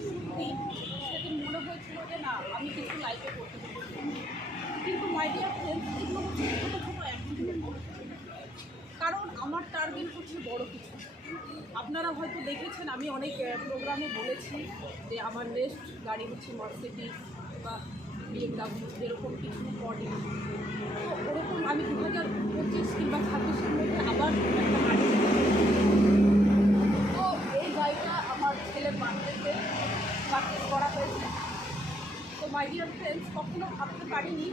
শুরুতেই সেদিন মনে হয়েছিল যে না আমি কিছু লাইফে করতে পারি, কিন্তু মাই ডিয়ার ফ্রেন্ডস এগুলো হচ্ছে ছোটো ছোটো অ্যাক্টিভিটি, কারণ আমার টার্গেট হচ্ছে বড় কিছু। আপনারা হয়তো দেখেছেন আমি অনেক প্রোগ্রামে বলেছি যে আমার নেক্সট গাড়ি হচ্ছে মার্সিডিজ বা BMW যেরকম কিছু মডেল। তো ওরকম আমি 2025 কিংবা 26-এর মধ্যে আবার একটা গাড়ি, তো এই গাড়িটা আমার ছেলের বার্থডেতে পারচেস করা হয়েছে। তো মাই ডিয়ার ফ্রেন্ডস কখনো ভাবতে পারিনি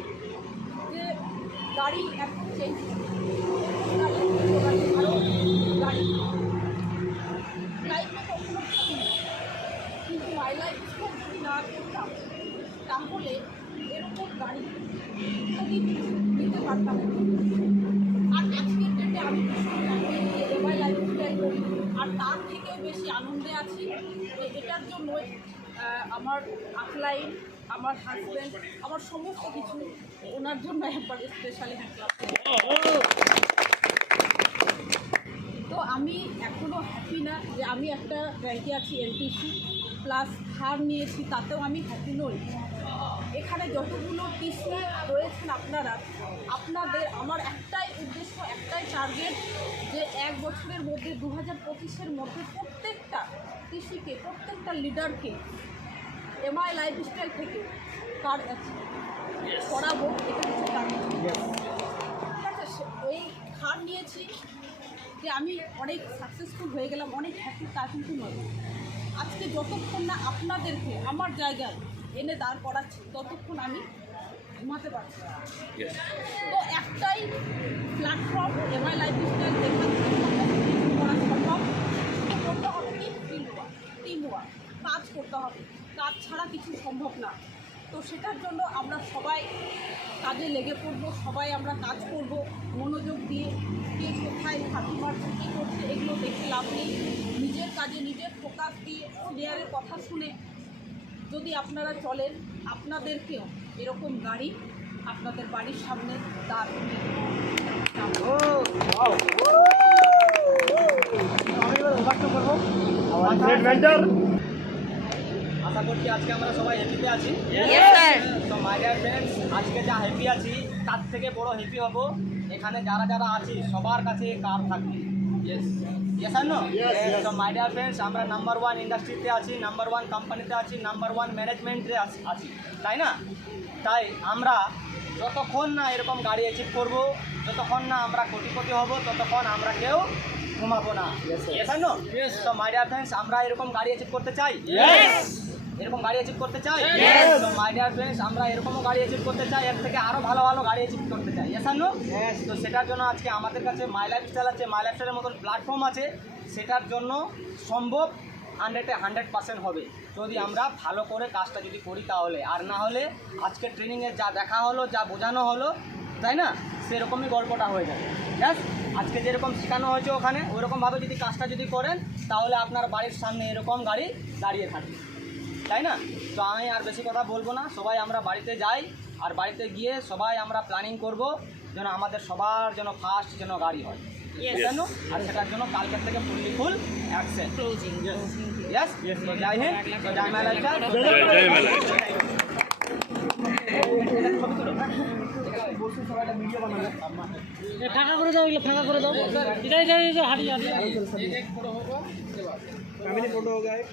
যে গাড়ি এখন চেঞ্জ গাড়ি লাইফে কখনো ভাবিনি, কিন্তু মাই লাইফ যদি না করতাম তাহলে এরকম গাড়ি নিতে পারতাম। আর আজকের ডেটে আমি এমআই লাইফস্টাইল করি, আর তার থেকে বেশি আনন্দে আছি যে এটার জন্য আমার আফলাইন, আমার হাজব্যান্ড, আমার সমস্ত কিছু ওনার জন্য একবার স্পেশালি হ্যান্ড। তো আমি এখনও হ্যাপি না যে আমি একটা র্যাঙ্কে আছি এলটিসি প্লাস থার নিয়েছি, তাতেও আমি হ্যাপি নই। এখানে যতগুলো টিসি রয়েছেন আপনাদের আমার একটাই উদ্দেশ্য, একটাই টার্গেট যে 1 বছরের মধ্যে 2025-এর মধ্যে প্রত্যেকটা টিসিকে, প্রত্যেকটা লিডারকে এমআই লাইফস্টাইল থেকে কার্ড করাবো। এটা হচ্ছে টার্গেট, ঠিক আছে? ওই কার্ড নিয়েছি যে আমি অনেক সাকসেসফুল হয়ে গেলাম, অনেক হ্যাপি, তা কিন্তু নয়। আজকে যতক্ষণ না আপনাদেরকে আমার জায়গায় এনে দাঁড় করাচ্ছি ততক্ষণ আমি ঘুমাতে পারছি। তো একটাই প্ল্যাটফর্ম এমআই লাইফস্টাইল করা সম্ভব, করতে হবে কি টিম ওয়ার্ক, কাজ করতে হবে, কাজ ছাড়া কিছু সম্ভব না। তো সেটার জন্য আমরা সবাই কাজে লেগে পড়বো, সবাই আমরা কাজ করব মনোযোগ দিয়ে। কে কোথায় ফাঁকি মারছে, কী করছে এগুলো দেখে লাভ নেই। নিজের কাজে নিজের ফোকাস দিয়ে সিনিয়রের কথা শুনে যদি আপনারা চলেন, আপনাদেরকেও এরকম গাড়ি আপনাদের বাড়ির সামনে দাঁড় আশা করছি আজকে আমরা সবাই হ্যাপিতে আছি। তো মাই ডিয়ার ফ্রেন্ডস, আজকে যা হ্যাপি আছি তার থেকে বড় হ্যাপি হব এখানে যারা যারা আছি সবার কাছে কার থাকবে। ইয়েস আর নো? তো মাই ডিয়ার ফ্রেন্ডস, আমরা নাম্বার 1 ইন্ডাস্ট্রিতে আছি, নাম্বার 1 কোম্পানিতে আছি, নাম্বার 1 ম্যানেজমেন্টে আছি, তাই না? তাই আমরা যতক্ষণ না এরকম গাড়ি অ্যাচিভ করব, যতক্ষণ না আমরা কোটিপতি হব, ততক্ষণ আমরা কেউ ঘুমাবো না। ইয়েস আর নো? তো মাই ডিয়ার ফ্রেন্ডস, আমরা এরকম গাড়ি অ্যাচিভ করতে চাই, এরকম গাড়ি অ্যাচিভ করতে চাই। তো মাই ডিয়ার ফ্রেন্ডস, আমরা এরকমও গাড়ি অ্যাচিভ করতে চাই, এর থেকে আরও ভালো ভালো গাড়ি অ্যাচিভ করতে চাই। ইয়েস আর নো? তো সেটার জন্য আজকে আমাদের কাছে মাই লাইফস্টাইল আছে, মাই লাইফস্টাইলের মতন প্ল্যাটফর্ম আছে। সেটার জন্য সম্ভব 100% হবে যদি আমরা ভালো করে কাজটা যদি করি তাহলে। আর না হলে আজকে ট্রেনিংয়ে যা দেখা হলো, যা বোঝানো হলো, তাই না, সেরকমই গল্পটা হয়ে যাবে। ব্যাস, আজকে যেরকম শেখানো হয়েছে ওখানে ওইরকমভাবে যদি কাজটা যদি করেন তাহলে আপনার বাড়ির সামনে এরকম গাড়ি দাঁড়িয়ে থাকে, তাই না? তো আমি আর বেশি কথা বলবো না, সবাই আমরা বাড়িতে যাই, আর বাড়িতে গিয়ে সবাই আমরা প্ল্যানিং করব যেন আমাদের সবার যেন ফার্স্ট যেন গাড়ি হয়, জানো? আর সেটার জন্য কালকের থেকে ফুল অ্যাকশন। ইয়েস, তো জয় হিন্দ, তো জয় মাই লাইফস্টাইল। ফাঁকা করে দাও, এগুলো ফাঁকা করে দাও। হারিয়ে फैमिली फोटो हो गया है।